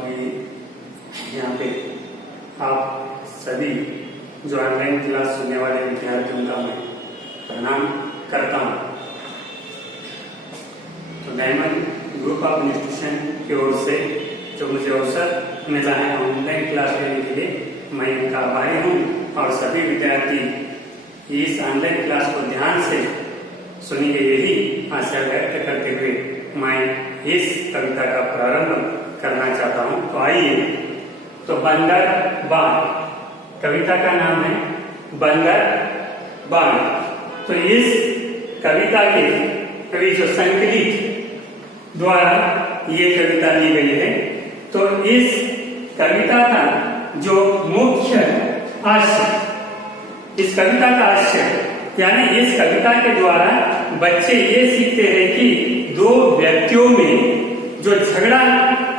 यहाँ पे आप सभी जो ऑनलाइन क्लास सुनने वाले विद्यार्थियों का मैं प्रणाम करता हूँ। तो डायमंड ग्रुप ऑफ इंस्टीट्यूशन की ओर से जो मुझे अवसर मिला है ऑनलाइन क्लास लेने के लिए, मैं इनका आभारी हूँ। और सभी विद्यार्थी इस ऑनलाइन क्लास को ध्यान से सुनिए, यही आशा व्यक्त करते हुए मैं इस कविता का प्रारंभ करना चाहता हूँ। तो आइए, तो बंदर बाण, कविता का नाम है बंदर बाण। तो इस कविता के कवि जो संकलित द्वारा ये कविता ली गई है, तो इस कविता का जो मुख्य आशय, इस कविता का आशय यानी इस कविता के द्वारा बच्चे ये सीखते हैं कि दो व्यक्तियों में जो झगड़ा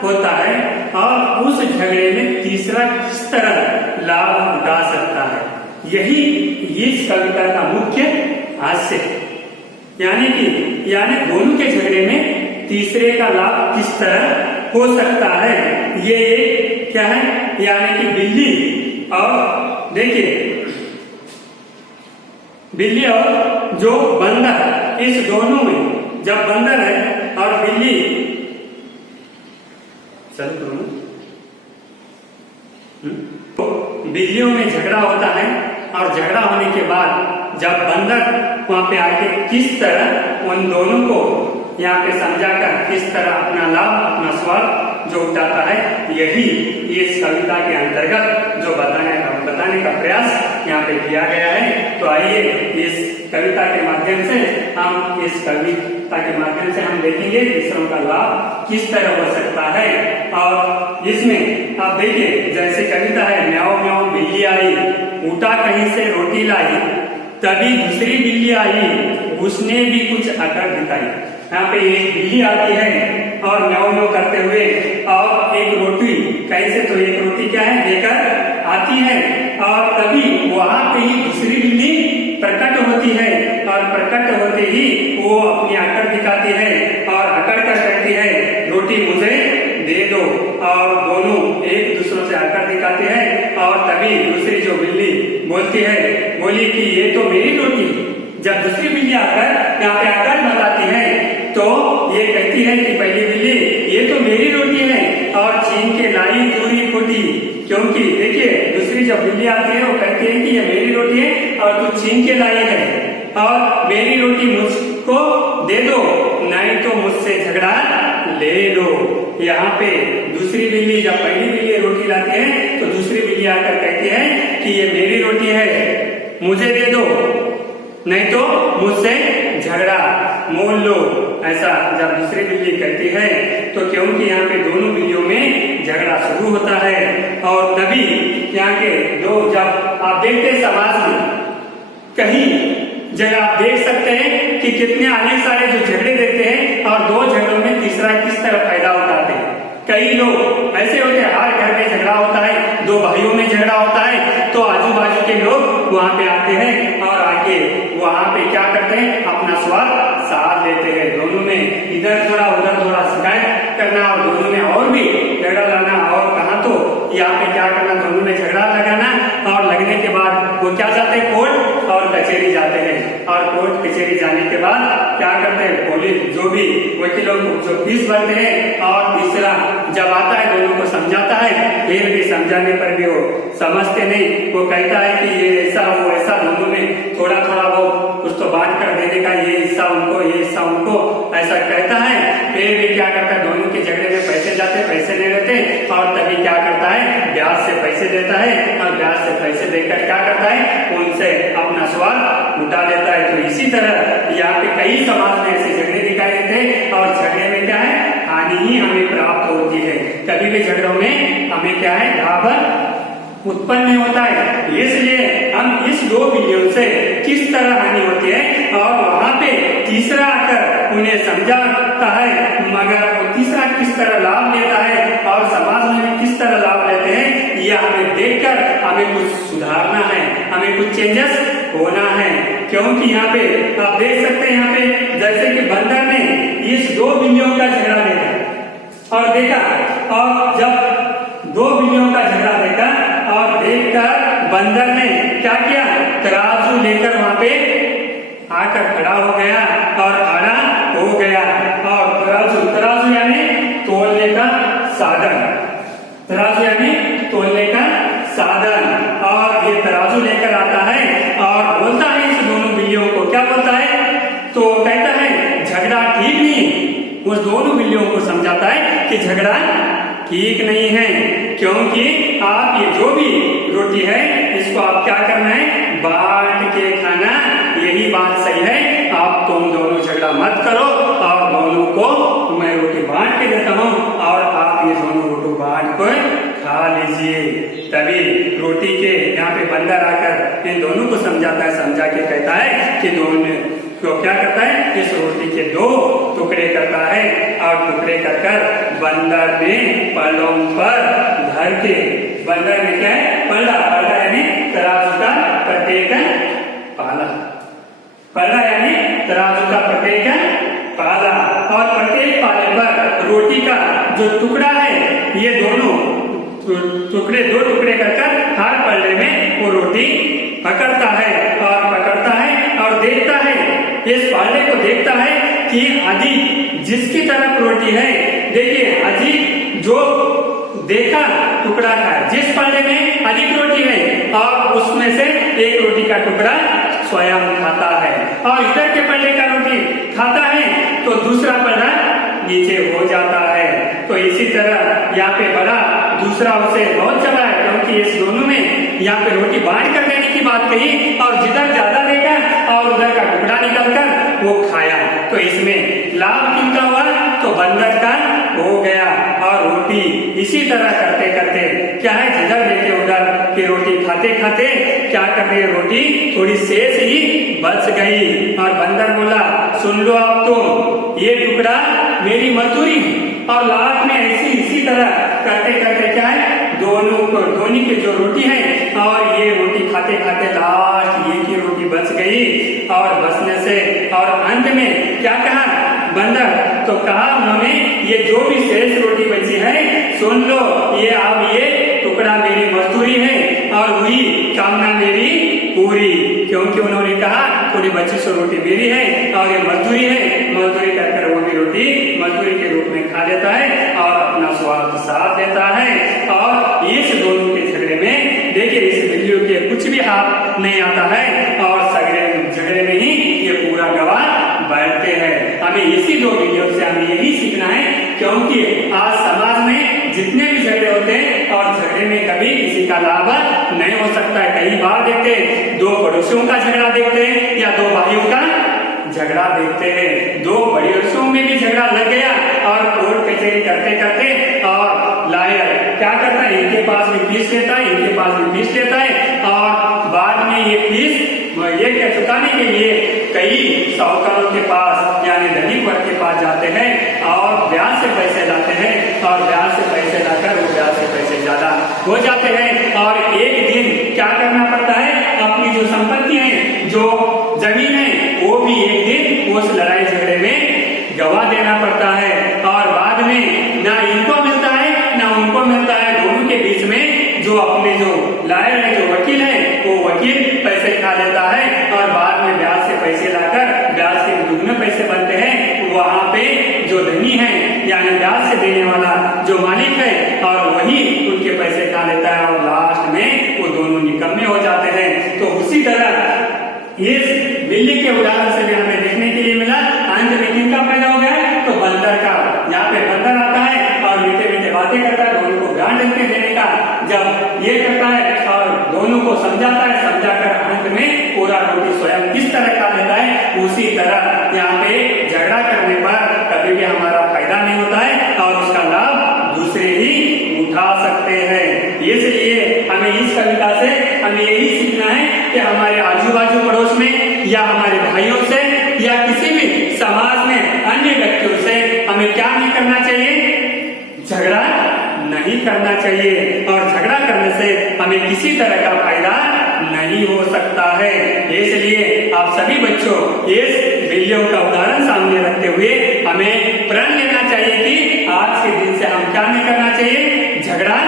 होता है और उस झगड़े में तीसरा किस तरह लाभ उठा सकता है, यही इस कविता का मुख्य आशय। यानी दोनों के झगड़े में तीसरे का लाभ किस तरह हो सकता है, ये क्या है, यानी कि बिल्ली और देखिए बिल्ली और जो बंदर, इस दोनों में जब बंदर है और बिल्ली, चल तो बिल्लियों में झगड़ा होता है और झगड़ा होने के बाद जब बंदर वहां पे आके किस तरह उन दोनों को यहाँ पे समझाकर किस तरह अपना लाभ, अपना स्वार्थ जो उठाता है, यही इस कविता के अंतर्गत जो बताने का प्रयास यहाँ पे किया गया है। तो आइए इस कविता के माध्यम से हम देखेंगे तीसरों का लाभ किस तरह हो सकता है। और इसमें आप देखिए, जैसे कविता है, म्याओ म्याओ बिल्ली आई, ऊटा कहीं से रोटी लाई, तभी दूसरी बिल्ली आई, उसने भी कुछ अकड़ दिखाई। यहाँ पे एक बिल्ली आती है और म्याओ म्याओ करते हुए और एक रोटी कहीं से, तो एक रोटी क्या है लेकर आती है और तभी वहां पे ही दूसरी बिल्ली प्रकट होती है और प्रकट होते ही वो अपनी अकड़ दिखाती है और अकड़ कर कहती है रोटी मुझे दे दो, और दोनों एक दूसरों से अकड़ दिखाते हैं। और तभी दूसरी जो बिल्ली बोली कि ये तो मेरी रोटी। जब दूसरी बिल्ली आकर यहाँ पे अकड़ बताती है तो ये कहती है कि पहली बिल्ली ये तो मेरी रोटी है और छीन के लाई पूरी खोटी, क्योंकि देखिए दूसरी जब बिल्ली आती है वो कहती है कि ये मेरी रोटी है और तू छीन के लाई है और मेरी रोटी मुझको दे दो, नहीं तो मुझसे झगड़ा ले लो। यहाँ पे दूसरी बिल्ली, जब पहली बिल्ली रोटी लाती है तो दूसरी बिल्ली आकर कहती है कि ये मेरी रोटी है, मुझे दे दो, नहीं तो मुझसे झगड़ा मोल लो। ऐसा जब दूसरी बिल्ली कहती है तो क्योंकि यहाँ पे दोनों बिल्लियों में झगड़ा शुरू होता है। और तभी यहाँ के दो, जब आप देखते हैं समाज में कहीं जगह आप देख सकते हैं कि कितने अनेक सारे जो झगड़े देते हैं और दो झगड़ों में तीसरा किस तरह फायदा उठाते हैं। कई लोग ऐसे होते हैं, हर घर में झगड़ा होता है, दो भाइयों में झगड़ा होता है तो आजू बाजू के लोग वहां पे आते हैं और आके वहां पे क्या करते हैं, अपना स्वार्थ साथ लेते हैं। दोनों में इधर थोड़ा उधर थोड़ा शिकायत करना और दोनों में और भी झगड़ा लाना, और कहा तो यहाँ पे क्या करना, दोनों में झगड़ा लगाना, और लगने के बाद वो क्या जाते हैं, कोर्ट और कचहरी जाते हैं। और कोर्ट कचहरी जाने के बाद क्या करते हैं, पुलिस जो भी वकीलों को जो फीस भरते हैं, और तीसरा जब आता है दोनों को समझाता है, फिर भी समझाने पर भी वो समझते नहीं। वो कहता है कि ये ऐसा वो ऐसा, दोनों में थोड़ा थोड़ा वो कुछ तो बांट कर देने का, ये हिस्सा उनको ये हिस्सा उनको, ऐसा कहता है। फिर भी क्या करता है, दोनों के झगड़े में पैसे जाते, पैसे ले लेते, और तभी क्या करता है, ब्याज से पैसे देता है, और ब्याज से पैसे देकर क्या करता है, उनसे अपना स्वार्थ उठा लेता है। तो इसी तरह यहाँ पे कई समाज में ऐसे झगड़े दिखाई देते हैं, और झगड़े में क्या है, हानि ही हमें प्राप्त होती है। कभी भी झगड़ों में हमें क्या है, लाभ उत्पन्न नहीं होता है। इसलिए हम इस दो बिल्लियों से किस तरह हानि होती है, और वहां पे तीसरा आकर उन्हें समझाता है, मगर वो तीसरा किस तरह लाभ लेता है और समाज में भी किस तरह लाभ लेते हैं, यह हमें देखकर हमें कुछ सुधारना है, हमें कुछ चेंजेस होना है। क्योंकि यहाँ पे आप देख सकते हैं, यहाँ पे जैसे कि बंदर ने इस दो बिल्लियों का झगड़ा देखा, और देखा, और जब दो बिल्लियों का झगड़ा देखा और देखकर बंदर ने क्या किया, तराजू लेकर वहां पे आकर खड़ा हो गया और खड़ा हो गया। और तराजू यानी तोलने का साधन, तराजू यानी तोलने का साधन। और ये तराजू लेकर आता है और बोलता है इस दोनों बिल्लियों को, क्या बोलता है, तो कहता है झगड़ा ठीक नहीं। उस दोनों बिल्लियों को समझाता है कि झगड़ा ठीक नहीं है, क्योंकि आप ये जो भी रोटी है इसको आप क्या करना है, बांट के खाना, यही बात सही है। आप तुम दोनों झगड़ा मत करो और दोनों को मैं रोटी बांट के देता हूँ और आप ये दोनों रोटी बांट कर खा लीजिए। तभी रोटी के यहाँ पे बंदर आकर इन दोनों को समझाता है, समझा के कहता है कि दोनों तो क्या करता है, इस रोटी के दो टुकड़े करता है और टुकड़े कर कर बंदर ने पलों पर धर के, बंदर ने क्या है, पल्ला, पल्ला यानी तराजू का प्रत्येक पाला, पल्ला यानी तराजू का प्रत्येक पाला। और प्रत्येक पाले पर रोटी का जो टुकड़ा है, ये दोनों टुकड़े, दो टुकड़े कर कर हर पल्ले में वो रोटी पकड़ता है और पकड़ता है और देखता है, इस पाले को देखता है कि अधिक जिसकी तरफ रोटी है, देखिए अधिक जो देखा टुकड़ा खाए, जिस पाले में अधिक रोटी है और उसमें से एक रोटी का टुकड़ा स्वयं खाता है और इधर के पल्ले का रोटी खाता है तो दूसरा पल्ला नीचे हो जाता है। तो इसी तरह यहाँ पे बड़ा दूसरा उसे बहुत चला है, क्योंकि इस दोनों में यहाँ पे रोटी बांट कर देने की बात कही और जिधर ज्यादा देगा और उधर का टुकड़ा निकल कर वो खाया। तो इसमें लाभ किनका हुआ, तो बंदर का हो गया। और रोटी इसी तरह करते करते क्या है, जिधर देखे उधर की रोटी खाते खाते क्या कर रहे, रोटी थोड़ी शेष ही बच गई। और बंदर बोला, सुन लो आप तो, ये टुकड़ा मेरी मजदूरी और लास्ट में ऐसी इसी तरह करते करते क्या है, दोनों की जो रोटी है और ये रोटी खाते खाते लास्ट ये की रोटी बच गई। और बचने से और अंत में क्या कहा बंदर, तो कहा उन्होंने ये जो भी शेष रोटी बची है, सुन लो, ये अब ये टुकड़ा मेरी मजदूरी है और वही कामना मेरी पूरी, क्योंकि उन्होंने कहा थोड़ी बची सो रोटी मेरी है और ये मजदूरी है, मजदूरी कर वो भी रोटी मजदूरी के रूप में खा लेता है और अपना स्वार्थ साथ देता है। और इस दोनों के झगड़े में देखिए, इस बिल्लियों के कुछ भी हाथ नहीं आता है और झगड़े में ही ये पूरा गवाह बैठते हैं। हमें इसी दो बिल्लियों से हमें यही सीखना है, क्योंकि आज समाज में जितने भी झगड़े होते हैं और झगड़े में कभी किसी का लाभ नहीं हो सकता है। कई बार देखते हैं, दो पड़ोसियों का झगड़ा देखते हैं या दो भाइयों का झगड़ा देखते हैं, दो पड़ोसियों में भी झगड़ा लग गया और कोर्ट कचहरी करते करते और लायर क्या करता है, इनके पास भी फीस लेता है, इनके पास भी फीस लेता है और बाद में ये फीस ये क्या चुकाने के लिए कई साहूकारों के पास यानी धनिक वर्ग के पास जाते हैं और ब्याज से पैसे लाते हैं और ब्याज से पैसे लाकर वो ब्याज से पैसे ज्यादा हो जाते हैं। और एक दिन क्या करना पड़ता है, अपनी जो संपत्ति है, जो जमीन है, वो भी एक दिन उस लड़ाई झगड़े में गवा देना पड़ता है और बाद में ना इनको मिलता है ना उनको मिलता है। दोनों के बीच में जो अपने जो लायर है, जो वकील है, वो वकील पैसे खा लेता है और बाद में ब्याज से पैसे लाकर ब्याज के दुगने पैसे बनते हैं। वहां पे जो धनी है यानी ब्याज से देने वाला जो मालिक है और वही उनके पैसे खा लेता है और लास्ट में वो दोनों निकम्मे हो जाते हैं। तो उसी तरह इस बिल्ली के उदाहरण से भी हमें देखने के लिए मिला, अंत में किनका पैदा हो गया, तो बंदर का। यहाँ पे बंदर आता है और मीठे मीठे बातें करता है, दोनों को ज्ञान देने का जब ये करता है और दोनों को समझाता है, समझाकर अंत में पूरा रोटी स्वयं किस तरह खा लेता है, उसी तरह यहाँ पे झगड़ा करने पर कभी भी हमारा फायदा नहीं होता है और उसका लाभ दूसरे ही उठा सकते हैं। इसलिए हमें इस कविता से हमें यही सीखना है कि हमारे आजू बाजू पड़ोस में या हमारे भाइयों से या किसी भी समाज में अन्य व्यक्तियों से हमें क्या नहीं करना चाहिए, झगड़ा नहीं करना चाहिए। और झगड़ा करने से हमें किसी तरह का फायदा नहीं हो सकता है। इसलिए आप सभी बच्चों इस बिल्लियों का उदाहरण सामने रखते हुए हमें प्रण लेना चाहिए कि आज के दिन से हम क्या नहीं करना चाहिए, झगड़ा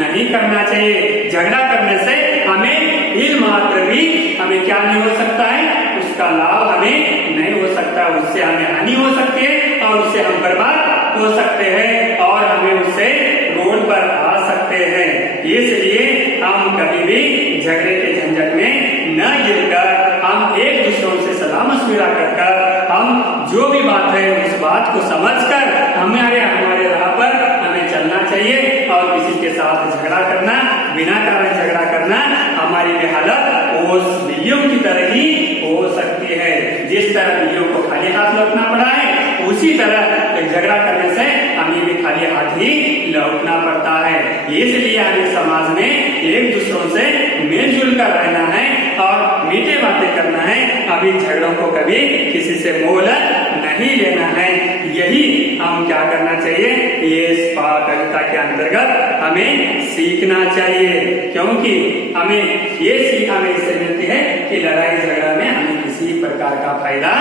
नहीं करना चाहिए। झगड़ा करने से हमें इल मात्र भी हमें क्या नहीं हो सकता है, उसका लाभ हमें नहीं हो सकता, उससे हमें हानि हो सकती है और उससे हम बर्बाद हो सकते हैं और हमें उससे रोड पर आ सकते हैं। इसलिए हम कभी भी झगड़े के झंझट में न गिरकर हम एक दूसरों से सलाह मशविरा कर हम जो भी बात है उस बात को समझकर हमारे राह पर हमें चलना चाहिए और किसी के साथ झगड़ा करना, बिना कारण झगड़ा करना हमारी भी हालत उस बिल्लियों की तरह ही हो सकती है। जिस तरह बिल्लियों को खाली हाथ लौटना पड़ा है, उसी तरह झगड़ा करने से हमें भी खाली हाथ ही लौटना पड़ता है। इसलिए हमें समाज में एक दूसरों से मिलजुल कर रहना है और मीठे बातें करना है। अभी झगड़ों को कभी किसी से मोल नहीं लेना है। यही हम क्या करना चाहिए, ये कविता के अंतर्गत हमें सीखना चाहिए, क्योंकि हमें ये सीख हमें इससे मिलती है कि लड़ाई झगड़ा में हमें किसी प्रकार का फायदा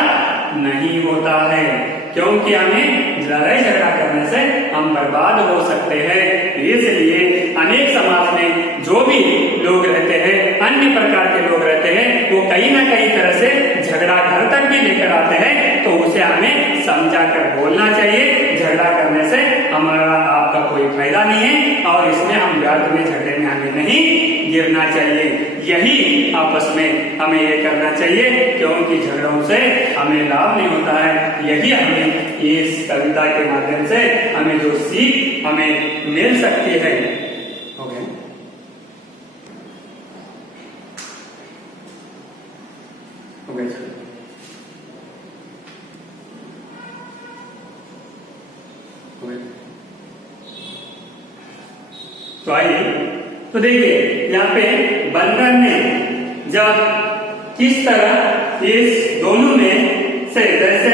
नहीं होता है, क्योंकि हमें लड़ाई झगड़ा करने से हम बर्बाद हो सकते हैं। इसलिए अनेक समाज में जो भी लोग रहते हैं, अन्य प्रकार के लोग रहते हैं, वो कहीं ना कहीं तरह से झगड़ा घर तक भी लेकर आते हैं, तो उसे हमें समझा कर बोलना चाहिए। झगड़ा करने से हमारा आपका कोई फायदा नहीं है और इसमें हम व्यर्थ में झगड़े में हमें नहीं गिरना चाहिए। यही आपस में हमें ये करना चाहिए, क्योंकि झगड़ों से हमें लाभ नहीं होता है। यही हमें इस कविता के माध्यम से हमें जो सीख हमें मिल सकती है। ओके, तो आइए तो देखिए यहाँ पे बंदर ने जब किस तरह इस दोनों में से, जैसे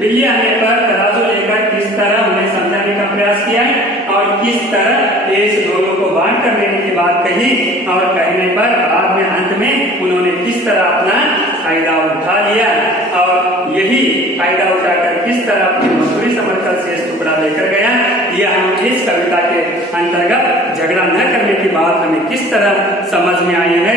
बिल्ली आने पर तराजू लेकर किस तरह उन्हें समझाने का प्रयास किया और किस तरह इस दोनों को बांट कर देने की बात कही और कहने पर बाद में अंत में उन्होंने किस तरह अपना फायदा उठा लिया और यही फायदा उठाकर किस तरह अपनी मजदूरी समझकर शेष टुकड़ा लेकर गया। यह हम इस कविता के अंतर्गत झगड़ा न करने की बात हमें किस तरह समझ में आई है,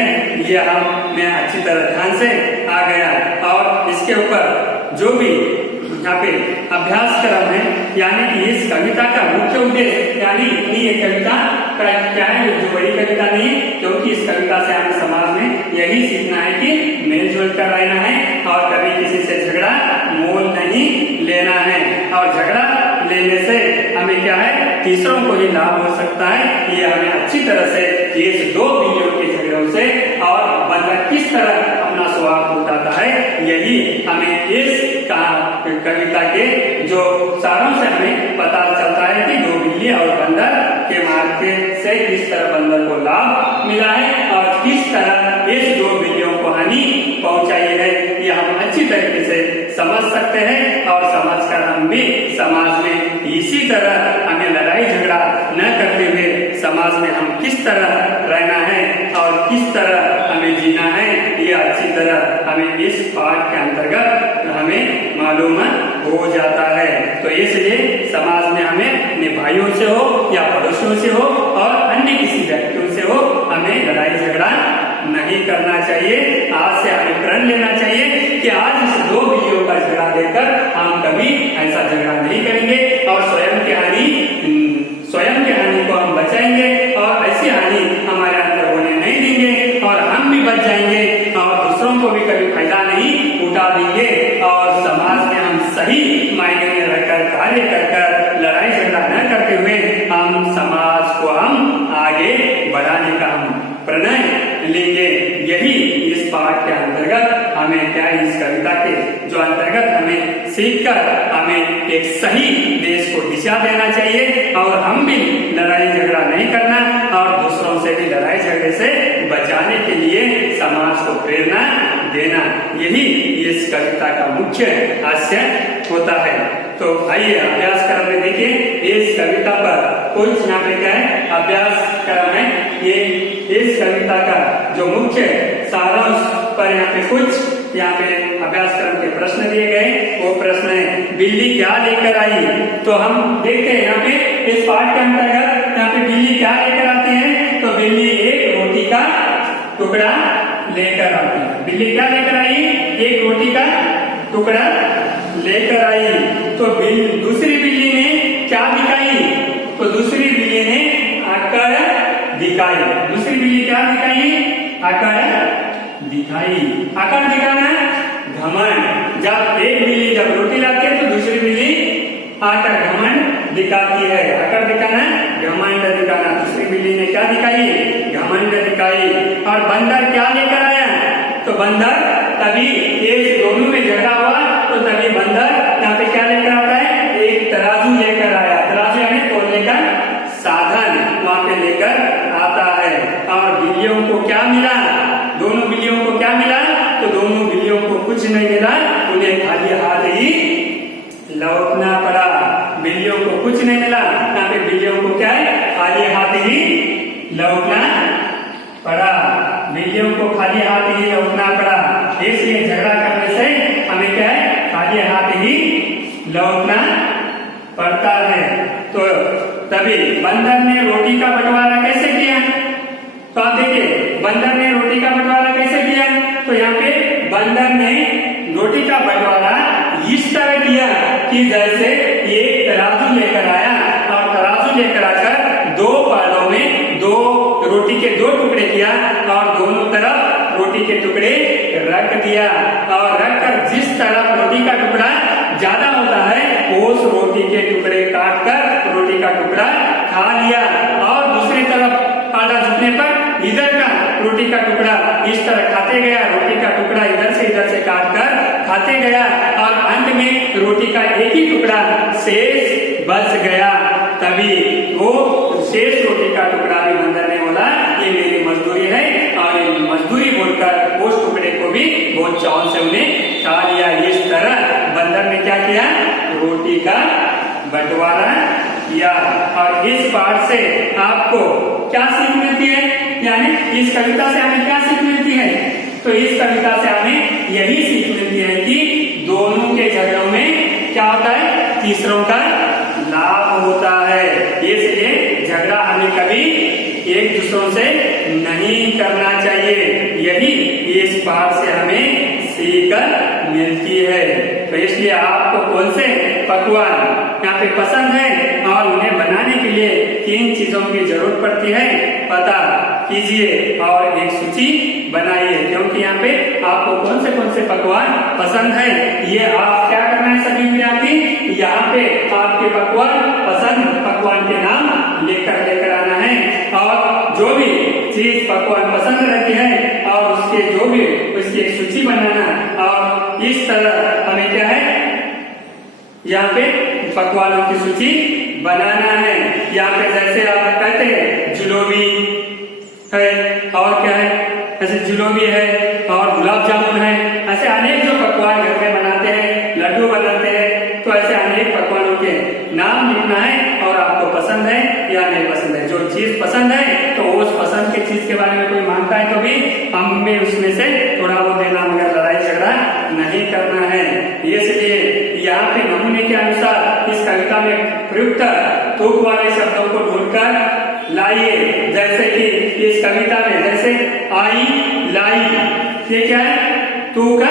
यह हमें अच्छी तरह ध्यान से आ गया। और इसके ऊपर जो भी यहाँ पे अभ्यास क्रम है, यानी कि इस कविता का मुख्य उद्देश्य, यानी इतनी ये कविता क्या है, जो बड़ी कविता नहीं है, क्योंकि इस कविता से हमें समाज में यही सीखना है कि मिलजुल कर रहना है और कभी किसी से झगड़ा मोल नहीं लेना है। और झगड़ा लेने से हमें क्या है, तीसरों को ही लाभ हो सकता है। ये हमें अच्छी तरह से इस दो बिल्लियों के झगड़ों से और बंदर किस तरह अपना स्वाद उठाता है, यही हमें इस कविता के जो सारों से हमें पता चलता है कि दो बिल्ली और बंदर के मार्के से किस तरह बंदर को लाभ मिला है और किस तरह इस दो बिल्लियों को हानि पहुंचाई है। ये हम अच्छी तरीके से समझ सकते हैं और समझकर हम भी समाज में इसी तरह हमें लड़ाई झगड़ा न करते हुए समाज में हम किस तरह रहना है और किस तरह हमें जीना है, ये अच्छी तरह हमें इस पाठ के अंतर्गत हमें मालूम हो जाता है। तो इसलिए समाज में हमें अपने भाइयों से हो या पड़ोसियों से हो और अन्य किसी व्यक्तियों से हो, हमें लड़ाई झगड़ा नहीं करना चाहिए। आज से हमें प्रण लेना चाहिए कि आज इस दो बिल्लियों का झगड़ा देखकर हम कभी ऐसा झगड़ा नहीं करेंगे और स्वयं की हानि को हम बचाएंगे और ऐसी हानि हमारे अंदर होने नहीं देंगे और हम भी बच जाएंगे और दूसरों को भी कभी फायदा नहीं उठा देंगे और समाज में हम सही मायने में रहकर कार्य कर लड़ाई झगड़ा न करते हुए हम समाज को हम आगे बढ़ाने का हम प्रणय लेंगे। यही इस पाठ के अंतर्गत हमें क्या, इस कविता के जो अंतर्गत हमें सीखकर हमें एक सही देश को दिशा देना चाहिए और हम भी लड़ाई झगड़ा नहीं करना और दूसरों से भी लड़ाई झगड़े से बचाने के लिए समाज को प्रेरणा देना, यही इस कविता का मुख्य आशय होता है। तो आइए अभ्यास क्रम में देखिए इस कविता पर कुछ यहाँ पे क्या है अभ्यास क्रम है। ये इस कविता का जो मुख्य सारांश पर यहाँ पे कुछ यहाँ पे अभ्यास क्रम के प्रश्न दिए गए। वो प्रश्न है बिल्ली क्या लेकर आई। तो हम देखते हैं यहाँ पे इस पाठ के अंतर्गत यहाँ पे बिल्ली क्या लेकर आती है। तो बिल्ली एक रोटी का टुकड़ा लेकर आती है। बिल्ली क्या लेकर आई, एक रोटी का टुकड़ा लेकर आई। तो दूसरी बिल्ली ने क्या दिखाई। तो दूसरी बिल्ली ने आकार दिखाई। दूसरी बिल्ली क्या दिखाई, आकार दिखाई। आकार दिखाना घमंड। जब एक बिल्ली जब रोटी लाती है तो दूसरी बिल्ली आकर घमंड दिखाती है। आकर दिखाना घमंड दिखाना। दूसरी बिल्ली ने क्या दिखाई, घमंड दिखाई। और बंदर क्या लेकर आया। तो बंदर तभी ये दोनों में झगड़ा हुआ तो तभी बंदर यहाँ पे क्या लेकर आता है, एक तराजू लेकर आया। तराजू यानी तोलने का साधन वहां पे लेकर आता है। और बिल्लियों को क्या मिला, दोनों बिल्लियों को क्या मिला। तो दोनों बिल्लियों को कुछ नहीं मिला, उन्हें खाली हाथ ही लौटना पड़ा। बिल्लियों को कुछ नहीं मिला, यहाँ पे बिल्लियों को क्या है, खाली हाथ ही लौटना पड़ा। बिल्लियों को खाली हाथ ही लौटना पड़ा। इसलिए झगड़ा करने से हमें क्या है, खाली हाथ ही लौटना पड़ता है। तो तभी बंदर ने रोटी का बंटवारा कैसे किया। तो आप देखिए बंदर ने रोटी का बंटवारा कैसे किया। तो यहाँ पे बंदर ने रोटी का बंटवारा इस तरह किया कि जैसे एक तराजू लेकर आया और तराजू लेकर आकर दो पालों में दो रोटी के दो टुकड़े किया और दोनों तरफ रोटी के टुकड़े रख दिया। और रखकर जिस तरफ रोटी का टुकड़ा ज्यादा होता है उस रोटी के टुकड़े काट कर रोटी का टुकड़ा खा लिया। और दूसरी तरफ पाला झुकने पर इधर का रोटी का टुकड़ा इस तरह खाते गया। रोटी का टुकड़ा इधर से काट कर खाते गया और अंत में रोटी का एक ही टुकड़ा शेष बच गया। तभी वो शेष रोटी का टुकड़ा भी बंदर ने बोला ये मेरी मजदूरी है। और ये मजदूरी बोलकर उस टुकड़े को भी बहुत चाव से उन्हें खा लिया। इस तरह बंदर ने क्या किया, रोटी का बंटवारा किया। और इस पाठ से आपको क्या सीख मिलती है, यानी इस कविता से हमें क्या सीख मिलती है। तो इस कविता से हमें यही सीख मिलती है कि दोनों के झगड़ों में क्या होता है, तीसरों का लाभ होता है। इसलिए झगड़ा हमें कभी एक दूसरों से नहीं करना चाहिए। यही इस पाठ से हमें सीख मिलती है। तो इसलिए आपको कौन से पकवान यहाँ पे पसंद है और उन्हें बनाने के लिए किन चीजों की जरूरत पड़ती है पता कीजिए और एक सूची बनाइए। क्योंकि यहाँ पे आपको कौन से पकवान पसंद है ये आप क्या करना है सभी विद्यार्थी, यहाँ पे आपके पकवान पसंद पकवान के नाम लेकर आना है। और जो भी चीज पकवान पसंद रहती है और उसके जो भी उसकी एक सूची बनाना। और इस तरह हमें क्या है, यहाँ पे पकवानों की सूची बनाना है। यहाँ पे जैसे आप कहते हैं जलेबी है और क्या है, जैसे जलेबी है और गुलाब जामुन है। ऐसे अनेक जो पकवान घर में बनाते हैं, लड्डू बनाते हैं। तो ऐसे अनेक पकवानों के नाम लिखना है और आपको पसंद है या नहीं पसंद है। जो चीज पसंद है तो उस पसंद की चीज के बारे में कोई मांगता है तो भी हमें उसमें से थोड़ा बहुत देना, मगर लड़ाई झगड़ा नहीं करना है। इसलिए यहाँ पे नमूने के अनुसार इस कविता में प्रयुक्त तुक वाले शब्दों को ढूंढकर लाइए। जैसे कि इस कविता में जैसे आई लाई, ये क्या है, तुक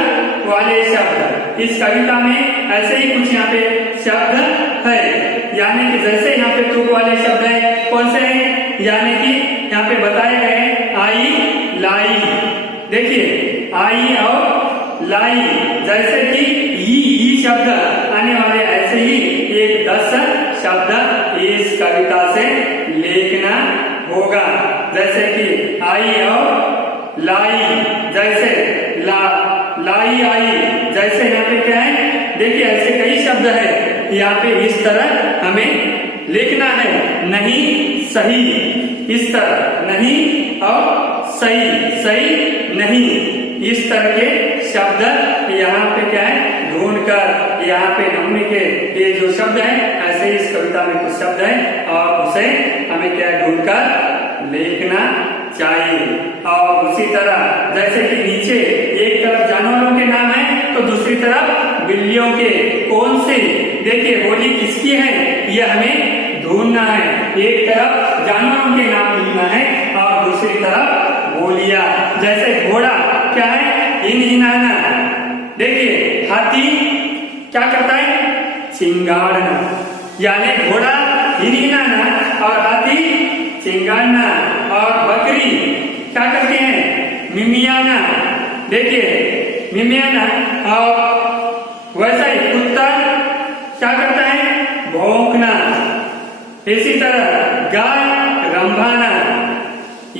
वाले शब्द। इस कविता में ऐसे ही कुछ यहाँ पे शब्द है, यानी कि जैसे यहाँ पे तुक वाले शब्द है कौन से हैं, यानी कि यहाँ पे बताए गए आई लाई। देखिए आई और लाई जैसे कि ई शब्द आने वाले, ऐसे ही एक 10 शब्द इस कविता से लिखना होगा। जैसे कि आई और लाई, जैसे लाई आई, जैसे यहाँ पे क्या है, देखिए ऐसे कई शब्द है। यहाँ पे इस तरह हमें लिखना है, नहीं सही, इस तरह नहीं और सही नहीं। इस तरह के शब्द यहाँ पे क्या है ढूंढकर यहाँ पे नमूने के ये जो शब्द है ऐसे इस कविता में कुछ शब्द है और उसे हमें क्या ढूंढकर लिखना चाहिए। और उसी तरह जैसे कि नीचे एक तरफ जानवरों के नाम है तो दूसरी तरफ बिल्लियों के कौन से, देखिए होली किसकी है ये हमें ढूंढना है। एक तरफ जानवरों के नाम लिखना है और दूसरी तरफ बोलियां। जैसे घोड़ा क्या है हिनहिनाना, देखिए हाथी क्या करता है चिंगाड़ना, यानी घोड़ा हिनहिनाना और हाथी चिंगाड़ना। और बकरी क्या करते हैं मिमियाना, देखिए मिमियाना। और वैसा ही कुत्ता क्या करता है भौंकना। इसी तरह गाय रंभाना।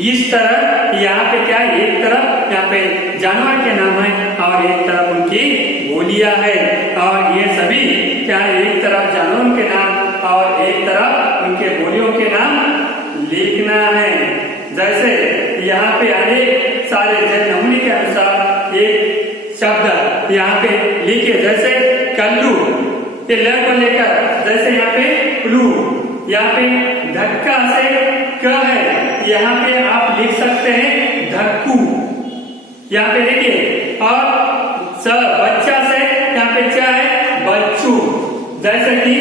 इस तरह यहाँ पे क्या एक तरफ यहाँ पे जानवर के नाम है और एक तरफ उनकी बोलियां है। और ये सभी क्या एक तरफ जानवरों के नाम और एक तरफ उनके बोलियों के नाम लिखना है। जैसे यहाँ पे अनेक सारे नमूने के अनुसार एक शब्द यहाँ पे लिखे, जैसे कल्लू ये ल को लेकर, जैसे यहाँ पे प्लू, यहाँ पे धक्का से क है, यहाँ पे आप लिख सकते हैं धक्कू, यहाँ पे देखिए। और बच्चा से यहाँ पे च है बच्चू। जैसे कि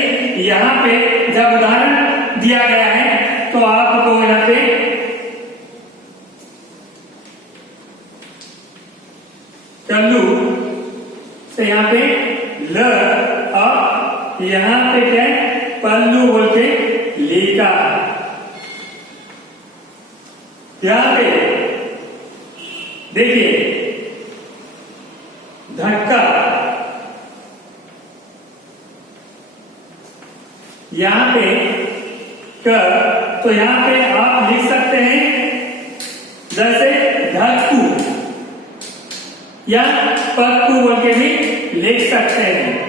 यहाँ पे जब उदाहरण दिया गया है तो आपको यहाँ पे कल्लू से यहाँ पे ल और यहाँ पे क्या है पल्लू बोल के लिखा। यहाँ पे देखिए धक्का, यहाँ पे क, तो यहाँ पे आप लिख सकते हैं जैसे धक्कू या पक्कू बोल के भी लिख सकते हैं।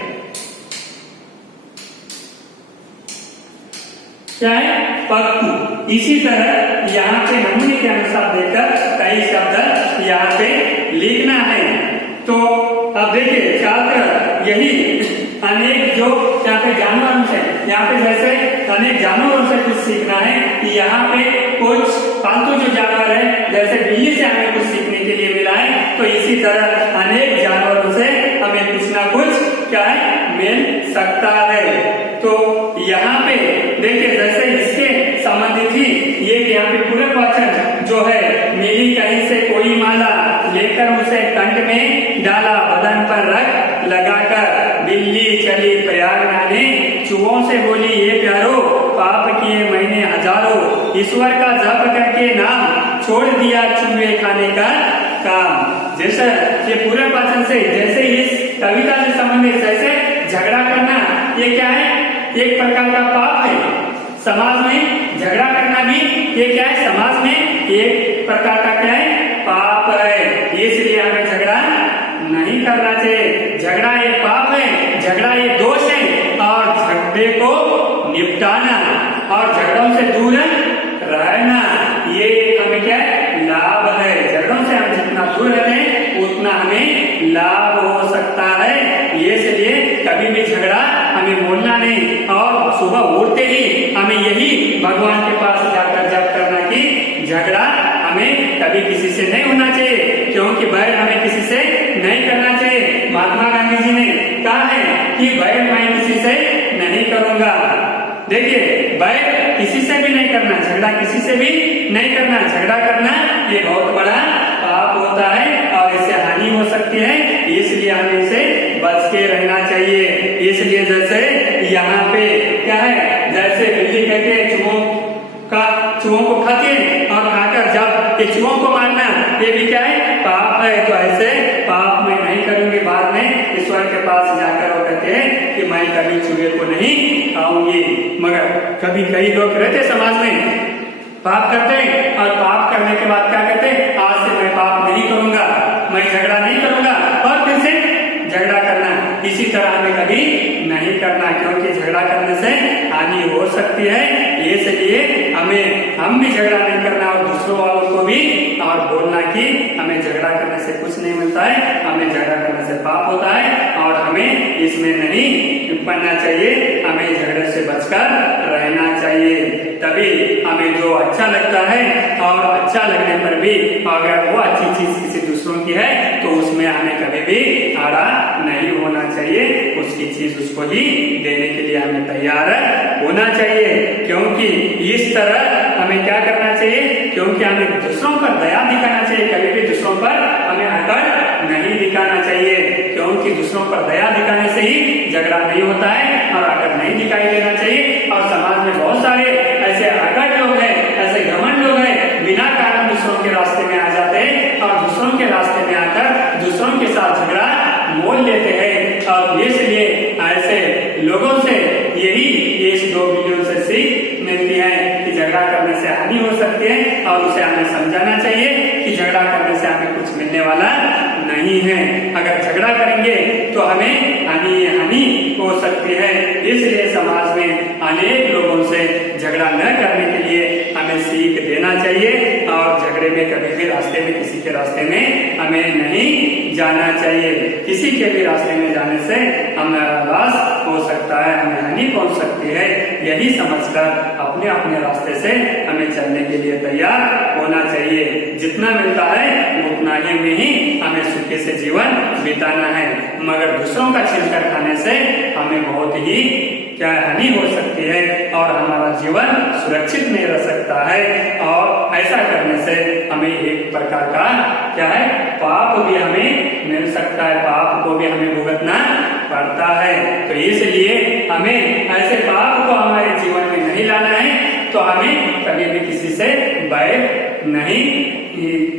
क्या है पक्कू। इसी तरह यहाँ पे नमूने के अनुसार देकर कई शब्द यहाँ पे लिखना है। तो अब देखिए छात्र यही अनेक जो यहाँ पे जानवरों से, यहाँ पे जैसे अनेक जानवरों से कुछ सीखना है कि यहाँ पे कुछ पालतू जो जानवर है जैसे बिल्ली से हमें कुछ सीखने के लिए मिला है, तो इसी तरह अनेक जानवरों से हमें कुछ ना कुछ क्या है मिल सकता है। तो यहाँ पे देखिए जैसे इसके संबंधित ही ये यहाँ पे पूरक वाचन जो है मिली कहीं से कोई माला लेकर उसे कंठ में डाला, बदन पर रख लगाकर बिल्ली चली प्रयाग नाने, चूहों से बोली ये प्यारो पाप किए मैंने हजारों, ईश्वर का जप करके नाम छोड़ दिया चूहे खाने का काम। जैसे ये पूरक वाचन से जैसे इस कविता से संबंधित जैसे झगड़ा करना ये क्या है एक प्रकार का पाप है। समाज में झगड़ा करना भी ये क्या है समाज में एक प्रकार का क्या है पाप है। इसलिए हमें झगड़ा नहीं करना चाहिए। झगड़ा ये पाप है, झगड़ा ये दोष है और झगड़े को निपटाना और झगड़ों से दूर रहना ये हमें क्या लाभ है। झगड़ों से हम जितना दूर रहते हैं उतना हमें लाभ हो सकता है। इसलिए कभी भी झगड़ा हमें बोलना नहीं और सुबह उठते ही हमें यही भगवान के पास जाकर जप करना कि झगड़ा हमें कभी किसी से नहीं होना चाहिए, क्योंकि बैर हमें किसी से नहीं करना चाहिए। महात्मा गांधी जी ने कहा है कि बैर मैं किसी से नहीं करूंगा। देखिए बैर किसी से भी नहीं करना, झगड़ा किसी से भी नहीं करना। झगड़ा करना ये बहुत बड़ा पाप होता है और इससे हानि हो सकती है, इसलिए हमें इसे बच के रहना चाहिए। इसलिए जैसे यहाँ पे क्या है जैसे बिल्ली कहते हैं चूहों को खाती है और खाकर जब ये चूहों को मारना ये भी क्या है पाप है। तो ऐसे पाप मैं नहीं करूंगी। बाद में ईश्वर के पास जाकर वो कहते हैं कि मैं कभी चूहे को नहीं खाऊंगी। मगर कभी कई लोग रहते समाज में पाप करते हैं और पाप करने के बाद क्या कहते हैं आज से मैं पाप नहीं करूंगा, मैं झगड़ा नहीं करूंगा और फिर से झगड़ा करना। इसी तरह हमें कभी नहीं करना, क्योंकि झगड़ा करने से हानि हो सकती है। इसलिए हम भी झगड़ा नहीं करना और दूसरों वालों को भी और बोलना कि हमें झगड़ा करने से कुछ नहीं होता है, हमें झगड़ा करने से पाप होता है और हमें इसमें नहीं पड़ना चाहिए, हमें झगड़े से बचकर रहना चाहिए। तभी हमें जो अच्छा लगता है और अच्छा लगने पर भी अगर वो अच्छी चीज किसी दूसरों की है तो उसमें हमें कभी भी आड़ा नहीं होना चाहिए, उसकी चीज उसको ही देने के लिए हमें तैयार होना चाहिए। क्योंकि इस तरह हमें क्या करना चाहिए, क्योंकि हमें दूसरों पर दया दिखाना चाहिए, कभी भी दूसरों पर हमें अकड़ नहीं दिखाना चाहिए, क्योंकि दूसरों पर दया दिखाने से ही झगड़ा नहीं होता है और अकड़ नहीं दिखाई देना चाहिए। और समाज में बहुत सारे ऐसे अकड़ लोग हैं, ऐसे घमंड लोग हैं, बिना कारण दूसरों के रास्ते में आ जाते हैं और दूसरों के रास्ते में आकर दूसरों के साथ झगड़ा मोल लेते हैं। और इसलिए ऐसे लोगों से यही इस 2 वीडियो से सीख मिलती है कि झगड़ा करने से हानि हो सकती है और उसे हमें समझाना चाहिए कि झगड़ा करने से हमें कुछ मिलने वाला नहीं है। अगर झगड़ा करेंगे तो हमें हानि हो सकती है। इसलिए समाज में अनेक लोगों से झगड़ा न करने के लिए हमें सीख देना चाहिए और झगड़े में कभी भी रास्ते में किसी के रास्ते में हमें नहीं जाना चाहिए। किसी के भी रास्ते में जाने से हमारा लॉस हो सकता है, हमें हानि पहुंच सकती है। यही समझकर अपने अपने रास्ते से हमें चलने के लिए तैयार होना चाहिए। जितना मिलता है उतना ही में ही हमें सुखी से जीवन बिताना है, मगर दूसरों का छीनकर खाने से हमें बहुत ही क्या हानि हो सकती है और हमारा जीवन सुरक्षित नहीं रह सकता है। और ऐसा करने से हमें एक प्रकार का क्या है, पाप भी हमें मिल सकता है, पाप को भी हमें भुगतना पड़ता है। तो इसलिए हमें ऐसे पाप को हमारे जीवन में नहीं लाना है। तो हमें कभी भी किसी से बैर नहीं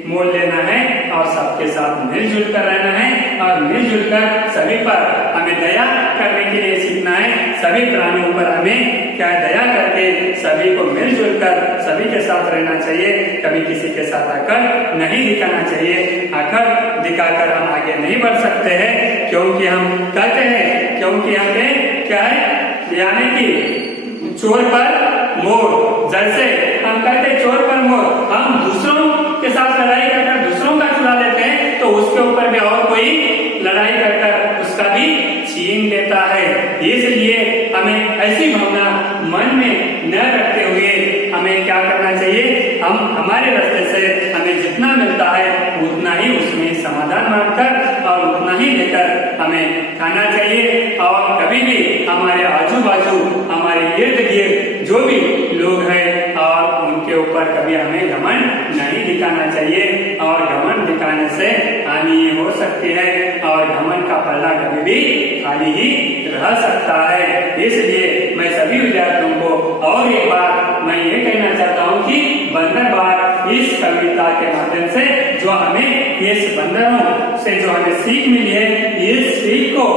मोल लेना है और सबके साथ मिलजुल कर रहना है और मिलजुल कर सभी पर हमें दया करने के लिए सीखना है। सभी प्राणियों पर हमें क्या दया करके सभी को मिलजुल कर सभी के साथ रहना चाहिए। कभी किसी के साथ आकर नहीं दिखाना चाहिए, आकर दिखाकर हम आगे नहीं बढ़ सकते हैं। क्योंकि हम कहते हैं, क्योंकि हमें क्या है, यानी कि चोर पर मोर, जैसे हम कहते हैं चोर पर मोर, हम दूसरों के साथ लड़ाई करकर दूसरों का चुरा लेते हैं तो उसके ऊपर भी और कोई लड़ाई करकर उसका भी छीन लेता है। इसलिए हमें ऐसी भावना मन में न रखते हुए हमें क्या करना चाहिए, हम हमारे रास्ते से हमें जितना मिलता है उतना ही उसमें समाधान मानकर और उतना ही लेकर हमें खाना चाहिए। और कभी भी हमारे आजू बाजू हमारे इर्द गिर्द जो भी लोग हैं और उनके ऊपर कभी हमें घमंड नहीं दिखाना चाहिए और घमंड दिखाने से हानि हो सकती है और घमंड का पल्ला कभी भी खाली ही रह सकता है। इसलिए मैं सभी विद्यार्थियों को और एक बार मैं ये कहना चाहता हूँ कि बंदर बार इस कविता के माध्यम से जो हमें इस बंदरों से जो हमें सीख मिली है, इस सीख को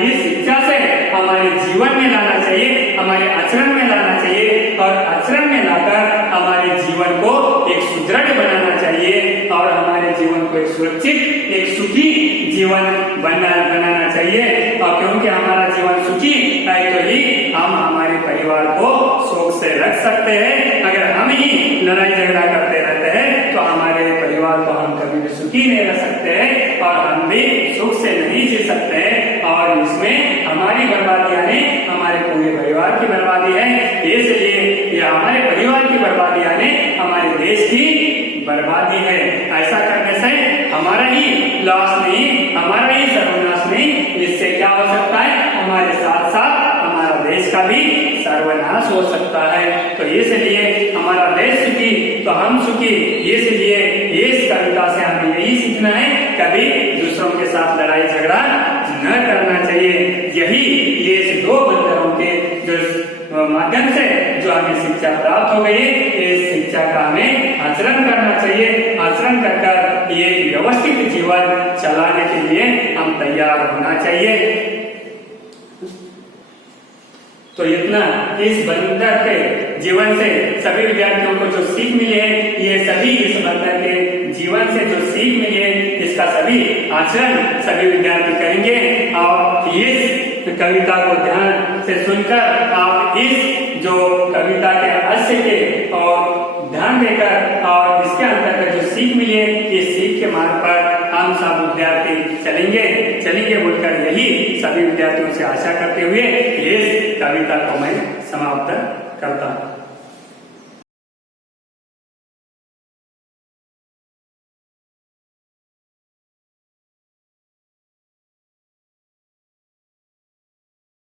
इस शिक्षा से हमारे जीवन में लाना चाहिए, हमारे आचरण में लाना चाहिए और आचरण में लाकर हमारे जीवन को एक सुदृढ़ बनाना चाहिए और हमारे जीवन को एक सुरक्षित, एक सुखी जीवन बनाना चाहिए। और क्योंकि हमारा जीवन सुखी है तो ही हम हमारे परिवार को सुख से रख सकते हैं। अगर हम ही लड़ाई झगड़ा करते रहते हैं तो हमारे परिवार को हम कभी भी सुखी नहीं रह सकते हैं और हम भी सुख से नहीं जी सकते हैं और इसमें हमारी बर्बादी यानी हमारे पूरे परिवार की बर्बादी है। इसलिए यह हमारे परिवार की बर्बादी यानी हमारे देश की बर्बादी है। ऐसा करने से हमारा ही लॉस नहीं, हमारा ही सर्वनाश नहीं, इससे क्या हो सकता है, हमारे साथ साथ हमारा देश का भी सर्वनाश हो सकता है। तो इसलिए हमारा देश सुखी तो हम सुखी। इसलिए इस कविता से हमें यही सीखना है, कभी दूसरों के साथ लड़ाई झगड़ा न करना चाहिए। यही ये 2 बंदरों के जो माध्यम से जो हमें शिक्षा प्राप्त हो गई, इस शिक्षा का हमें आचरण करना चाहिए। आचरण कर ये व्यवस्थित जीवन चलाने के लिए हम तैयार होना चाहिए। तो इतना इस बंदर के जीवन से सभी विद्यार्थियों को जो सीख मिली है, ये सभी इस बंदर के जीवन से जो सीख मिली है, इसका सभी आचरण सभी विद्यार्थी करेंगे। और इस कविता को ध्यान से सुनकर आप इस जो कविता के हास्य के और ध्यान देकर और इसके अंतर्गत जो सीख मिली है, इस सीख के मार्ग पर हम तमाम सब विद्यार्थी चलेंगे बोलकर यही सभी विद्यार्थियों से आशा करते हुए इस कविता को मैं समाप्त करता हूँ।